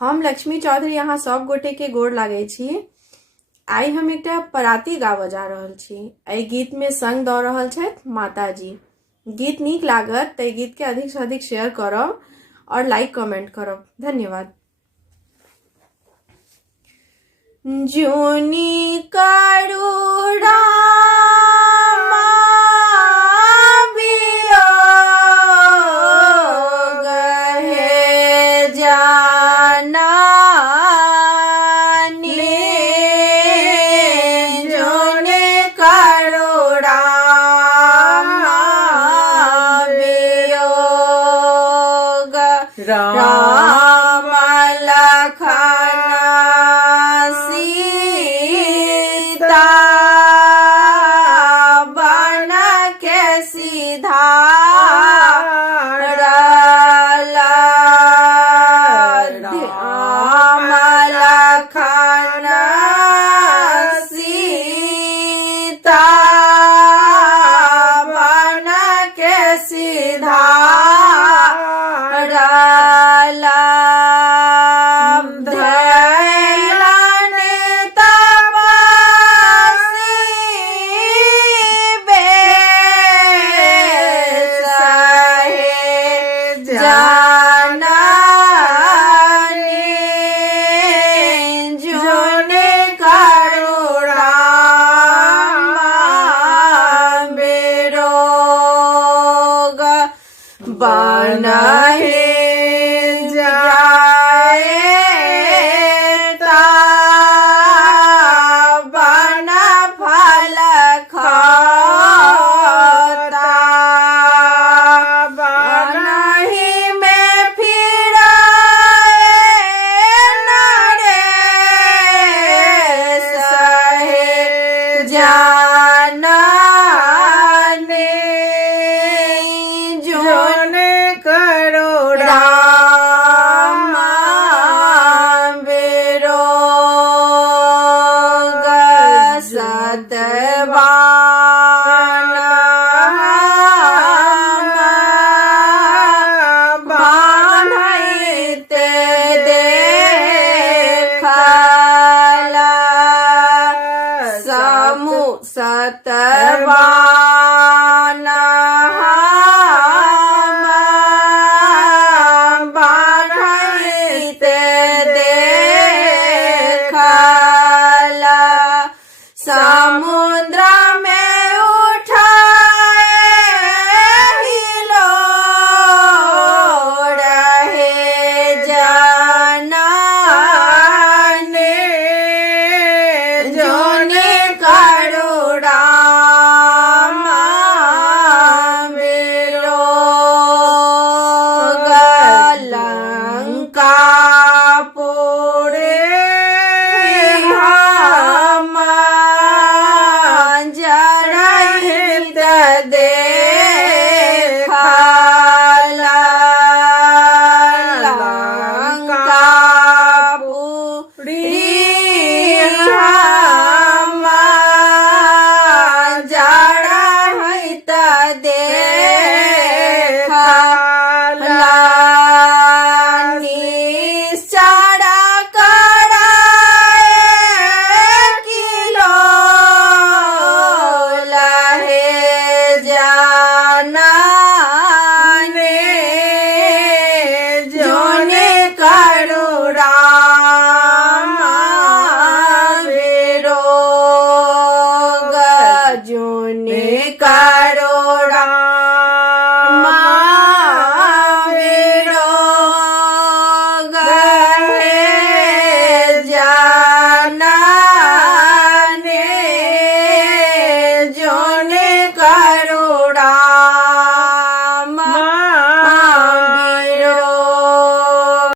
हम लक्ष्मी चौधरी यहाँ सब गोटे के गोड़ लागे छी। आई हम एकटा पराती गाबऽ जा रहल छी। एहि गीत में संग दऽ रहल छथि माता जी। गीत नीक लागत तऽ गीत के अधिक से अधिक शेयर करब और लाइक कमेंट करब। धन्यवाद। जूनी करुणा राम लखन सीता बन के सिधारल। राम लखन सीता बन के सिधारल। बनहे जाए ता बन फल खाता। बनहि में फिराए नरेश हे जाना सतवान बान्हते देखला। समुद्र में उठाए हिलोर हे जननी जोने करुणा का